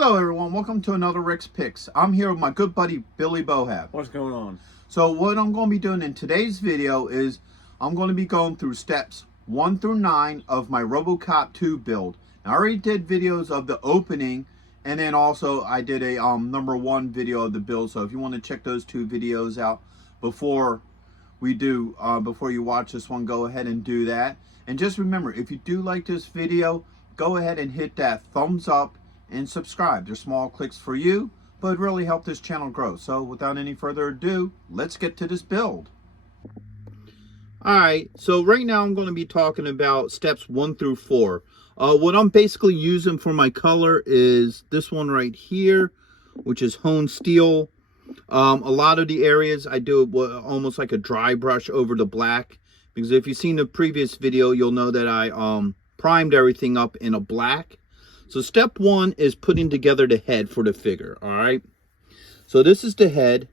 Hello everyone, welcome to another Rick's Picks. I'm here with my good buddy Billy Bohab. What's going on? So what I'm going to be doing in today's video is I'm going to be going through steps 1 through 9 of my Robocop 2 build. I already did videos of the opening, and then also I did a number 1 video of the build. So if you want to check those 2 videos out before you watch this one, go ahead and do that. And just remember, if you do like this video, go ahead and hit that thumbs up and subscribe. They're small clicks for you, but it really help this channel grow. So without any further ado, let's get to this build. Alright, so right now I'm going to be talking about steps 1 through 4. What I'm basically using for my color is this one right here, which is honed steel. A lot of the areas I do almost like a dry brush over the black, because if you've seen the previous video, you'll know that I primed everything up in a black. So step 1 is putting together the head for the figure, all right? So this is the head.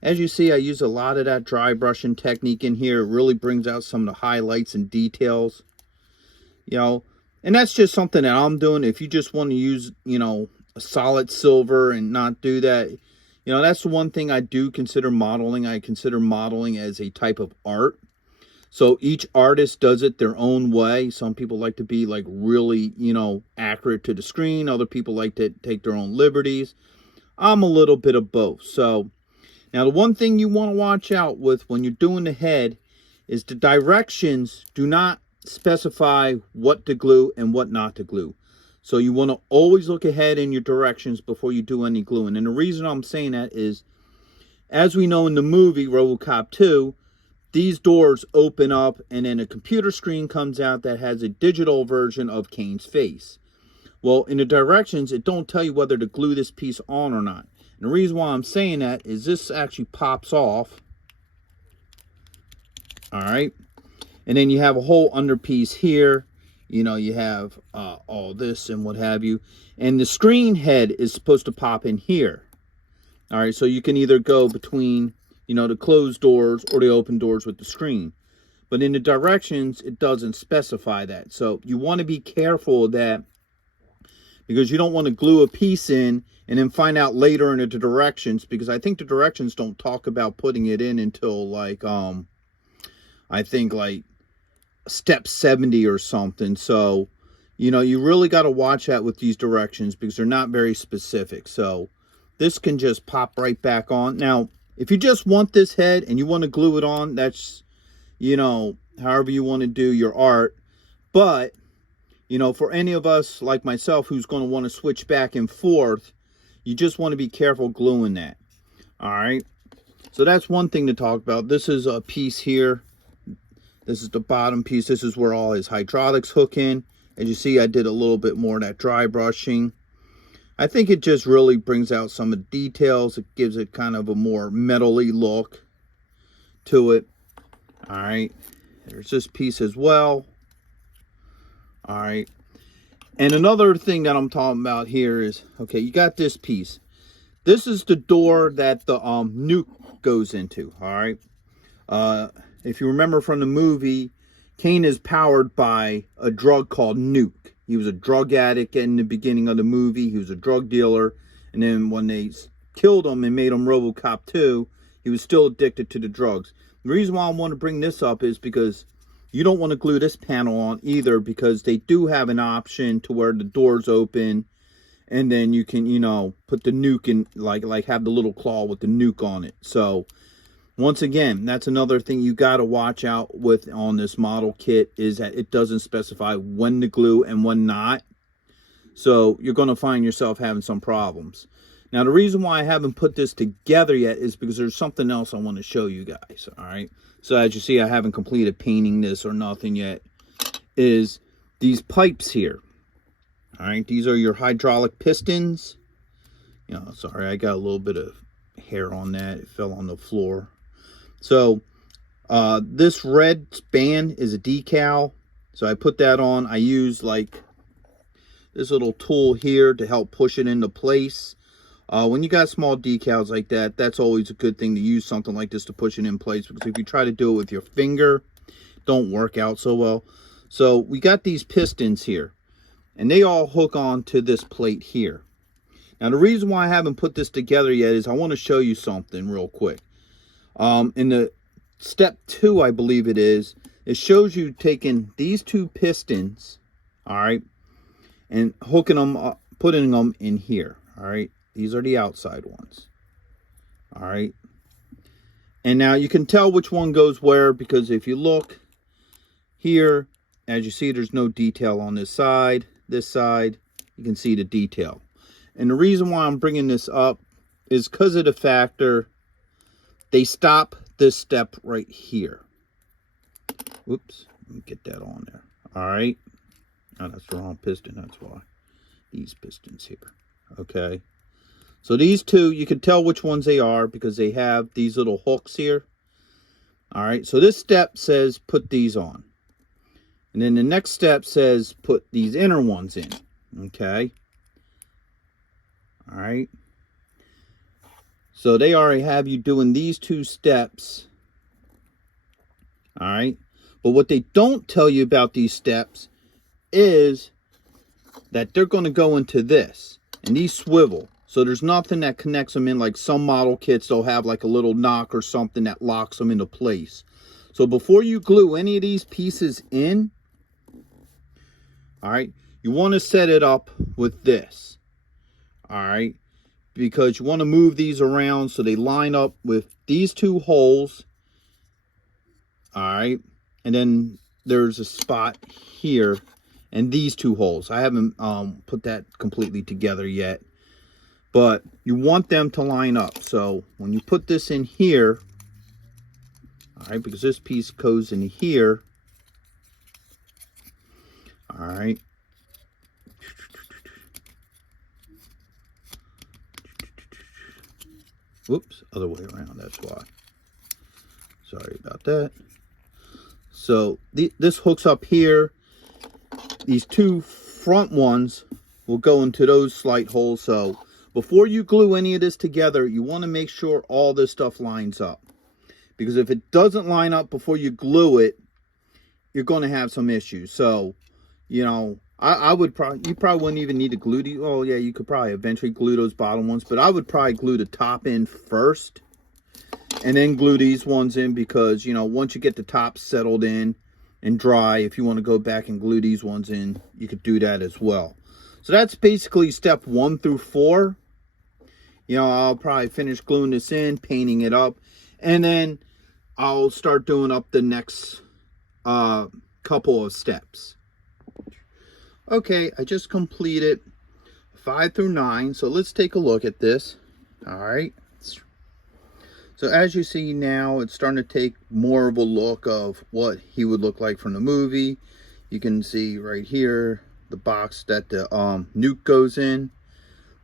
As you see, I use a lot of that dry brushing technique in here. It really brings out some of the highlights and details, you know. And that's just something that I'm doing. If you just want to use, you know, a solid silver and not do that, you know, that's the one thing I do consider modeling. I consider modeling as a type of art. So each artist does it their own way. Some people like to be like really, you know, accurate to the screen. Other people like to take their own liberties. I'm a little bit of both. So now the one thing you want to watch out with when you're doing the head is the directions do not specify what to glue and what not to glue. So you want to always look ahead in your directions before you do any gluing. And the reason I'm saying that is, as we know in the movie Robocop 2, these doors open up and then a computer screen comes out that has a digital version of Cain's face. Well, in the directions, it don't tell you whether to glue this piece on or not. And the reason why I'm saying that is this actually pops off. All right. And then you have a whole underpiece here. You know, you have all this and what have you. And the screen head is supposed to pop in here. All right. So you can either go between, you know, the closed doors or the open doors with the screen. But in the directions, it doesn't specify that. So you want to be careful of that, because you don't want to glue a piece in and then find out later in the directions, because I think the directions don't talk about putting it in until like, I think like step 70 or something. So, you know, you really got to watch out with these directions because they're not very specific. So this can just pop right back on. Now, if you just want this head and you want to glue it on, that's, you know, however you want to do your art. But, you know, for any of us like myself who's going to want to switch back and forth, you just want to be careful gluing that. All right. So that's one thing to talk about. This is a piece here. This is the bottom piece. This is where all his hydraulics hook in. As you see, I did a little bit more of that dry brushing. I think it just really brings out some of the details. It gives it kind of a more metal-y look to it. All right. There's this piece as well. All right. And another thing that I'm talking about here is, okay, you got this piece. This is the door that the nuke goes into. All right. If you remember from the movie, Cain is powered by a drug called nuke. He was a drug addict in the beginning of the movie. He was a drug dealer. And then when they killed him and made him Robocop 2, he was still addicted to the drugs. The reason why I want to bring this up is because you don't want to glue this panel on either, because they do have an option to where the doors open and then you can, you know, put the nuke in, like have the little claw with the nuke on it. So once again, that's another thing you got to watch out with on this model kit, is that it doesn't specify when to glue and when not. So you're going to find yourself having some problems. Now, the reason why I haven't put this together yet is because there's something else I want to show you guys. All right. So as you see, I haven't completed painting this or nothing yet. Is these pipes here. All right. These are your hydraulic pistons. You know, sorry, I got a little bit of hair on that. It fell on the floor. So this red band is a decal. So I put that on. I use like this little tool here to help push it into place. When you got small decals like that, that's always a good thing to use something like this to push it in place, because if you try to do it with your finger, it don't work out so well. So we got these pistons here, and they all hook on to this plate here. Now, the reason why I haven't put this together yet is I want to show you something real quick. In the step 2, I believe it is, it shows you taking these 2 pistons, all right, and hooking them up, putting them in here, all right. These are the outside ones, all right. And now you can tell which one goes where, because if you look here, as you see, there's no detail on this side. This side, you can see the detail. And the reason why I'm bringing this up is because of the factor they stop this step right here. Whoops, let me get that on there. All right. Oh, that's the wrong piston. That's why. These pistons here. Okay. So these 2, you can tell which ones they are because they have these little hooks here. All right. So this step says put these on. And then the next step says put these inner ones in. Okay. All right. So they already have you doing these 2 steps. All right. But what they don't tell you about these steps is that they're going to go into this. And these swivel. So there's nothing that connects them in, like some model kits, they'll have like a little knock or something that locks them into place. So before you glue any of these pieces in, all right, you want to set it up with this. All right. Because you want to move these around so they line up with these 2 holes. All right. And then there's a spot here and these 2 holes. I haven't put that completely together yet. But you want them to line up. So when you put this in here, all right, because this piece goes in here. All right. Whoops, other way around, that's why. Sorry about that. So this hooks up here. These 2 front ones will go into those slight holes. So before you glue any of this together, you want to make sure all this stuff lines up. Because if it doesn't line up before you glue it, you're going to have some issues. So, you know, you probably wouldn't even need to glue these. Oh yeah, you could probably eventually glue those bottom ones, but I would probably glue the top in first and then glue these ones in, because, you know, once you get the top settled in and dry, if you want to go back and glue these ones in, you could do that as well. So that's basically step 1 through 4. You know, I'll probably finish gluing this in, painting it up, and then I'll start doing up the next couple of steps. Okay, I just completed 5 through 9, so let's take a look at this. All right. So as you see now, it's starting to take more of a look of what he would look like from the movie. You can see right here the box that the nuke goes in,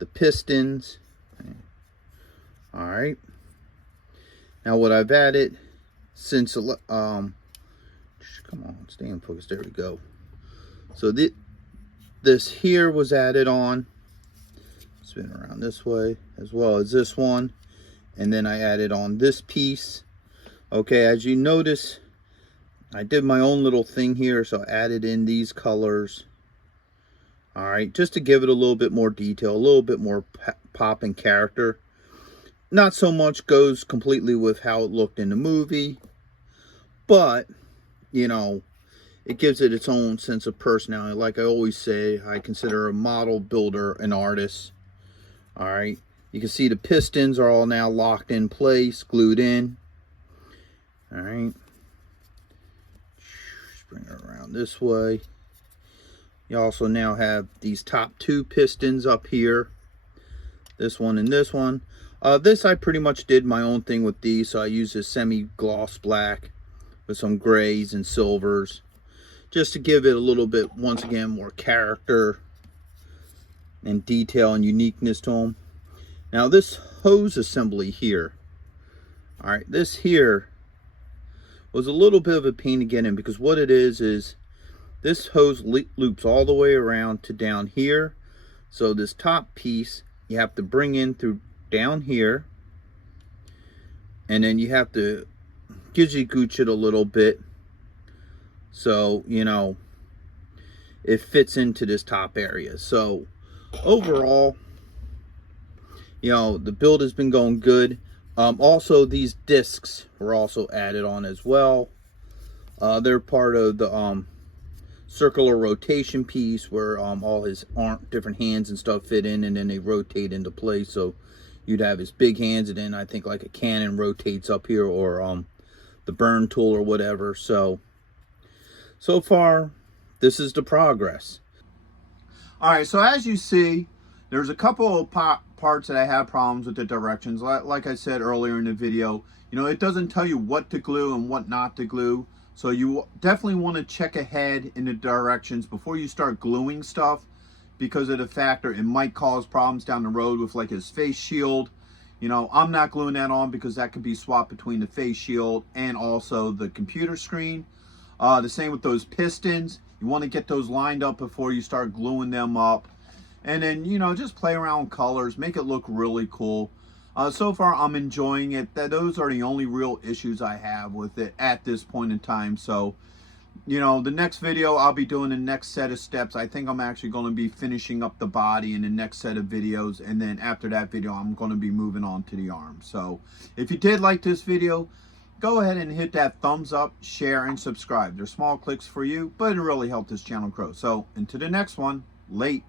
the pistons. All right. Now what I've added since come on, stay in focus. There we go. So this here was added on. Spin around this way, as well as this one. And then I added on this piece. Okay, as you notice, I did my own little thing here, so I added in these colors. All right, just to give it a little bit more detail, a little bit more pop and character. Not so much goes completely with how it looked in the movie, but, you know, it gives it its own sense of personality. Like I always say, I consider a model builder an artist. All right. You can see the pistons are all now locked in place, glued in. All right. Just bring it around this way. You also now have these top 2 pistons up here. This one and this one. This I pretty much did my own thing with these. So I used a semi-gloss black with some grays and silvers, just to give it a little bit, once again, more character and detail and uniqueness to them. Now this hose assembly here, all right, this here was a little bit of a pain to get in, because what it is this hose loops all the way around to down here. So this top piece you have to bring in through down here, and then you have to gooch it a little bit, so, you know, it fits into this top area. So overall, You know, the build has been going good. Also, these discs were also added on as well. They're part of the circular rotation piece where all his different hands and stuff fit in, and then they rotate into place. So you'd have his big hands, and then I think like a cannon rotates up here, or the burn tool or whatever. So far, this is the progress. All right, so as you see, there's a couple of parts that I have problems with the directions. Like I said earlier in the video, you know, it doesn't tell you what to glue and what not to glue. So you definitely want to check ahead in the directions before you start gluing stuff, because of the factor it might cause problems down the road with like his face shield. You know, I'm not gluing that on because that could be swapped between the face shield and also the computer screen. The same with those pistons. You want to get those lined up before you start gluing them up. And then, you know, just play around with colors, make it look really cool. So far, I'm enjoying it. Those are the only real issues I have with it at this point in time. So, you know, the next video, I'll be doing the next set of steps. I think I'm actually going to be finishing up the body in the next set of videos. And then after that video, I'm going to be moving on to the arm. So, if you did like this video, go ahead and hit that thumbs up, share, and subscribe. They're small clicks for you, but it really helped this channel grow. So, until the next one, late.